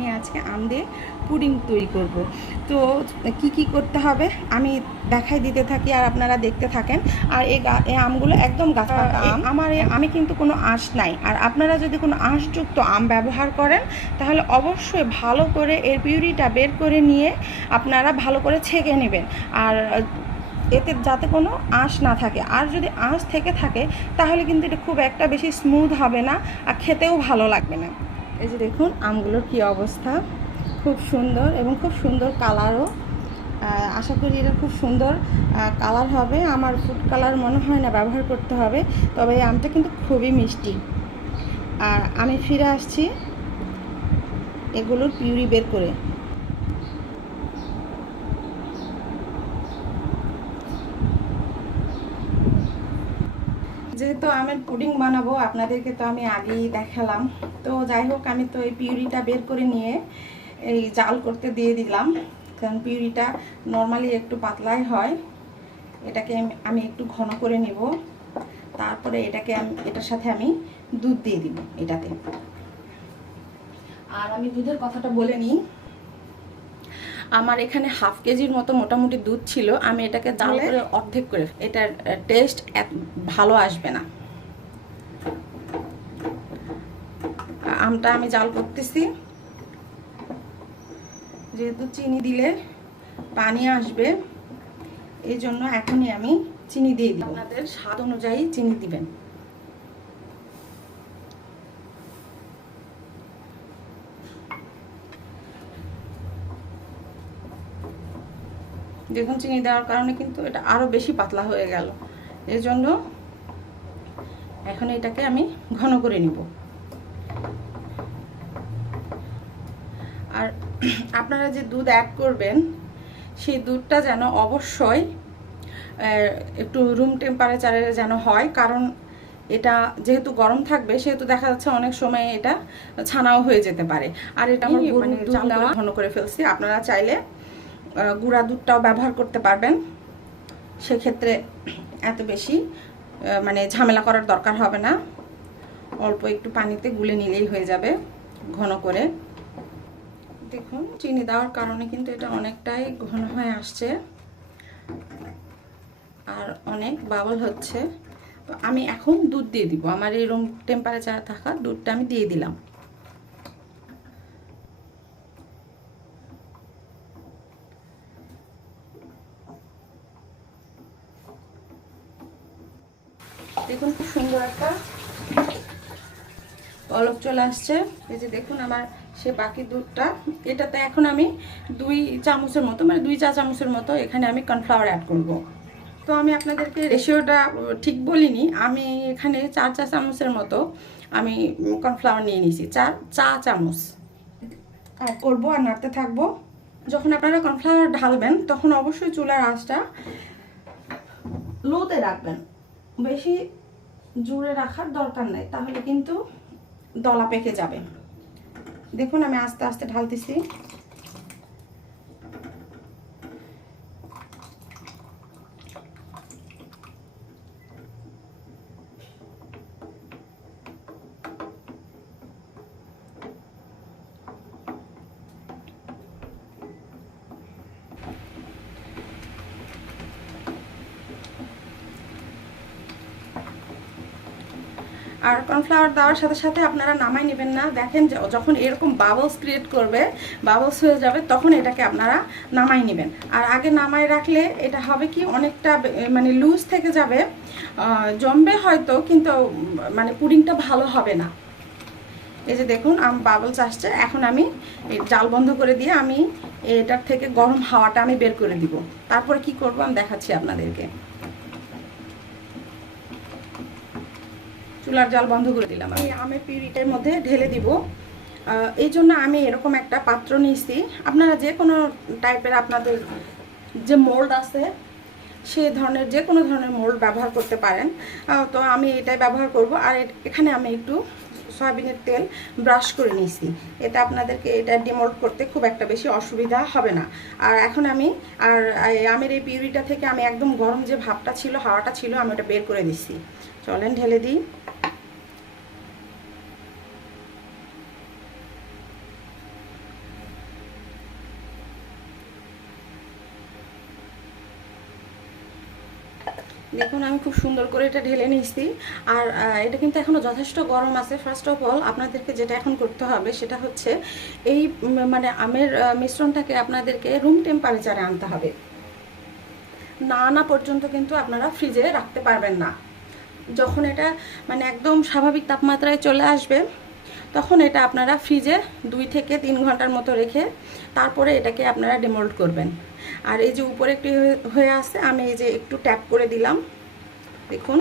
আমি আজকে আম দিয়ে পুডিং তৈরি করব। তো কি করতে হবে আমি দেখাই দিতে থাকি আর আপনারা দেখতে থাকেন। আর এই আমগুলো একদম গাছ পাকা আম। আমি কিন্তু কোনো আঁশ নাই। আর আপনারা যদি কোনো আঁশযুক্ত আম ব্যবহার করেন তাহলে অবশ্যই ভালো করে এর পিউরিটা বের করে নিয়ে আপনারা ভালো করে ছেঁকে নেবেন। আর এতে যাতে কোনো আঁশ না থাকে। আর যদি আঁশ থেকে থাকে তাহলে কিন্তু এটা খুব একটা বেশি স্মুথ হবে না আর খেতেও ভালো লাগবে না। এই যে দেখুন আমগুলোর কী অবস্থা, খুব সুন্দর এবং খুব সুন্দর কালারও। আশা করি এটা খুব সুন্দর কালার হবে। আমার ফুড কালার মনে হয় না ব্যবহার করতে হবে, তবে এই আমটা কিন্তু খুবই মিষ্টি। আর আমি ফিরে আসছি এগুলোর পিউরি বের করে। যেহেতু আমের পুডিং বানাবো আপনাদেরকে তো আমি আগেই দেখালাম। তো যাই হোক, আমি তো এই পিউরিটা বের করে নিয়ে এই জাল করতে দিয়ে দিলাম, কারণ পিউরিটা নর্মালি একটু পাতলাই হয়। এটাকে আমি একটু ঘন করে নেব। তারপরে এটার সাথে আমি দুধ দিয়ে দিব এটাতে। আর আমি দুধের কথাটা বলে নিই। আমার এখানে হাফ কেজির মতো মোটামুটি দুধ ছিল। আমি এটাকে জাল করে অর্ধেক করে, এটার টেস্ট ভালো আসবে না। আমটা আমি জাল করতেছি, যেহেতু চিনি দিলে পানি আসবে এই জন্য এখনই আমি চিনি দিয়ে দিব। আপনাদের স্বাদ অনুযায়ী চিনি দিবেন। দেখুন চিনি দেওয়ার কারণে কিন্তু এটা আরো বেশি পাতলা হয়ে গেল। এই জন্য এখন এটাকে আমি ঘন করে নিব। আর আপনারা যে দুধ অ্যাড করবেন সেই দুধটা যেন অবশ্যই একটু রুম টেম্পারেচারে যেন হয়, কারণ এটা যেহেতু গরম থাকবে সেহেতু দেখা যাচ্ছে অনেক সময় এটা ছানাও হয়ে যেতে পারে। আর এটা আমি মানে ঘন করে ফেলছি। আপনারা চাইলে গুঁড়া দুধটাও ব্যবহার করতে পারবেন, সেক্ষেত্রে এত বেশি মানে ঝামেলা করার দরকার হবে না। অল্প একটু পানিতে গুলে নিলেই হয়ে যাবে ঘন করে। দেখুন চিনি দেওয়ার কারণে কিন্তু এটা অনেকটাই ঘন হয়ে আসছে আর অনেক বাবল হচ্ছে। তো আমি এখন দুধ দিয়ে দিব। আমার এই রুম টেম্পারেচারে থাকা দুধটা আমি দিয়ে দিলাম। দেখুন খুব সুন্দর একটা পলক চলে আসছে। এই যে দেখুন আমার সে বাকি দুধটা, এটাতে এখন আমি 2 চামচের মতো মানে 2 চা চামচের মতো এখানে আমি কর্নফ্লাওয়ার অ্যাড করব। তো আমি আপনাদেরকে রেশিওটা ঠিক বলিনি। আমি এখানে 4 চা চামচের মতো আমি কর্নফ্লাওয়ার নিয়ে নিয়েছি। 4 চা চামচ অ্যাড করবো আর নাড়তে থাকবো। যখন আপনারা কর্নফ্লাওয়ার ঢালবেন তখন অবশ্যই চুলার আঁচটা লোতে রাখবেন, বেশি জোরে রাখার দরকার নাই, তাহলে কিন্তু দলা পেকে যাবে। দেখুন আমি আস্তে আস্তে ঢালতেছি। আর কর্নফ্লাওয়ার দেওয়ার সাথে সাথে আপনারা নামাই নেবেন না। দেখেন যখন এরকম বাবলস ক্রিয়েট করবে, বাবলস হয়ে যাবে, তখন এটাকে আপনারা নামাই নেবেন। আর আগে নামাই রাখলে এটা হবে কি অনেকটা মানে লুজ থেকে যাবে, জমবে হয়তো, কিন্তু মানে পুডিংটা ভালো হবে না। এই যে দেখুন বাবলস আসছে। এখন আমি জাল বন্ধ করে দিয়ে আমি এটার থেকে গরম হাওয়াটা আমি বের করে দিব। তারপরে কি করব আমি দেখাচ্ছি আপনাদেরকে। চুলার জাল বন্ধ করে দিলাম। আমি আমের পিউরিটার মধ্যে ঢেলে দিব। এই জন্য আমি এরকম একটা পাত্র নিয়েছি। আপনারা যে কোনো টাইপের আপনাদের যে মোল্ড আছে সে ধরনের যে কোনো ধরনের মোল্ড ব্যবহার করতে পারেন। তো আমি এটাই ব্যবহার করব। আর এখানে আমি একটু সয়াবিনের তেল ব্রাশ করে নিয়েছি। এতে আপনাদেরকে এটা ডিমোল্ড করতে খুব একটা বেশি অসুবিধা হবে না। আর এখন আমি আমের এই পিউরিটা থেকে আমি একদম গরম যে ভাবটা ছিল, হাওয়াটা ছিল, আমি ওটা বের করে দিচ্ছি। চলেন ঢেলে দিই। দেখুন আমি খুব সুন্দর করে এটা ঢেলে নিয়েছি। আর এটা কিন্তু এখনও যথেষ্ট গরম আছে। ফার্স্ট অফ অল আপনাদেরকে যেটা এখন করতে হবে সেটা হচ্ছে এই মানে আমের মিশ্রণটাকে আপনাদেরকে রুম টেম্পারেচারে আনতে হবে। না আনা পর্যন্ত কিন্তু আপনারা ফ্রিজে রাখতে পারবেন না। যখন এটা মানে একদম স্বাভাবিক তাপমাত্রায় চলে আসবে তখন এটা আপনারা ফ্রিজে 2 থেকে 3 ঘন্টার মতো রেখে তারপরে এটাকে আপনারা ডিমোল্ড করবেন। আর এই যে উপরে একটু হয়ে আছে, আমি এই যে একটু ট্যাপ করে দিলাম, দেখুন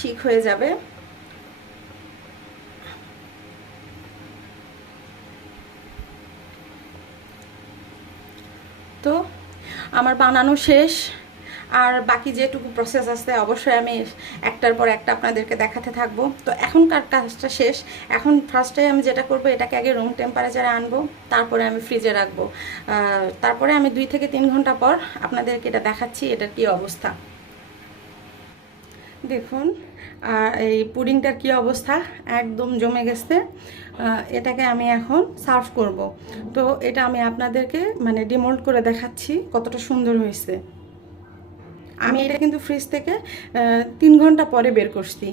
ঠিক হয়ে যাবে। তো আমার বানানো শেষ। আর বাকি যেটুকু প্রসেস আছে অবশ্যই আমি একটার পর একটা আপনাদেরকে দেখাতে থাকবো। তো এখনকার কাজটা শেষ। এখন ফার্স্টে আমি যেটা করব, এটাকে আগে রুম টেম্পারেচারে আনবো, তারপরে আমি ফ্রিজে রাখবো। তারপরে আমি 2 থেকে 3 ঘন্টা পর আপনাদেরকে এটা দেখাচ্ছি এটার কী অবস্থা। দেখুন এই পুডিংটার কী অবস্থা, একদম জমে গেছে। এটাকে আমি এখন সার্ভ করব। তো এটা আমি আপনাদেরকে মানে ডিমোল্ড করে দেখাচ্ছি কতটা সুন্দর হয়েছে। আমি এটা কিন্তু ফ্রিজ থেকে 3 ঘন্টা পরে বের করছি।